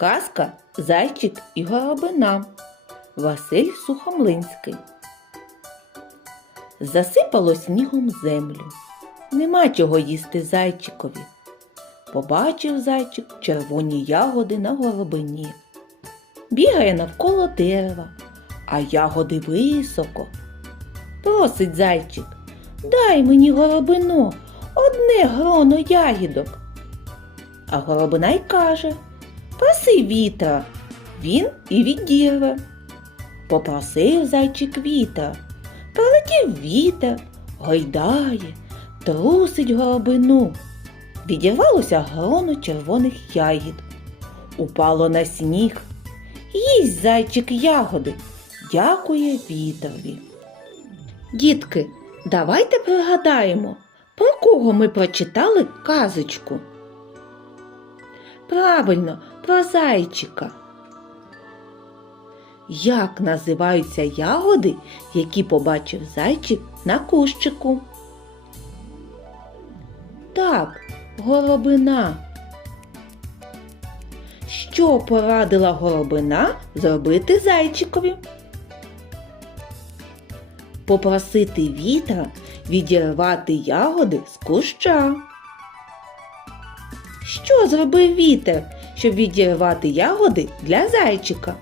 Казка Зайчик і горобина. Василь Сухомлинський. Засипало снігом землю. Нема чого їсти зайчикові. Побачив зайчик червоні ягоди на горобині. Бігає навколо дерева, а ягоди високо. Просить зайчик, дай мені горобино, одне гроно ягідок. А горобина й каже Проси вітра, він і відірве. Попросив зайчик вітра. Прилетів вітер, гойдає, трусить горобину. Відірвалося гроно червоних ягід. Упало на сніг. Їсть зайчик ягоди, дякує вітрові. Дітки, давайте пригадаємо, про кого ми прочитали казочку. Правильно, про зайчика. Як називаються ягоди, які побачив зайчик на кущику? Так, горобина. Що порадила горобина зробити зайчикові? Попросити вітра відірвати ягоди з куща. Що зробив вітер, щоб відірвати ягоди для зайчика?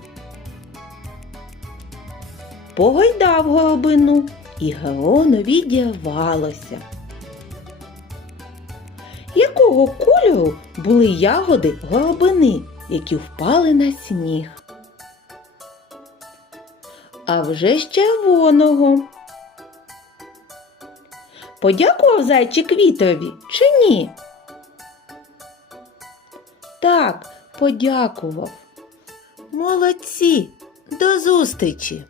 Погойдав горобину, і гроно відірвалося. Якого кольору були ягоди горобини, які впали на сніг? А вже ж червоного. Подякував зайчик вітрові чи ні? Так, подякував. Молодці, до зустрічі!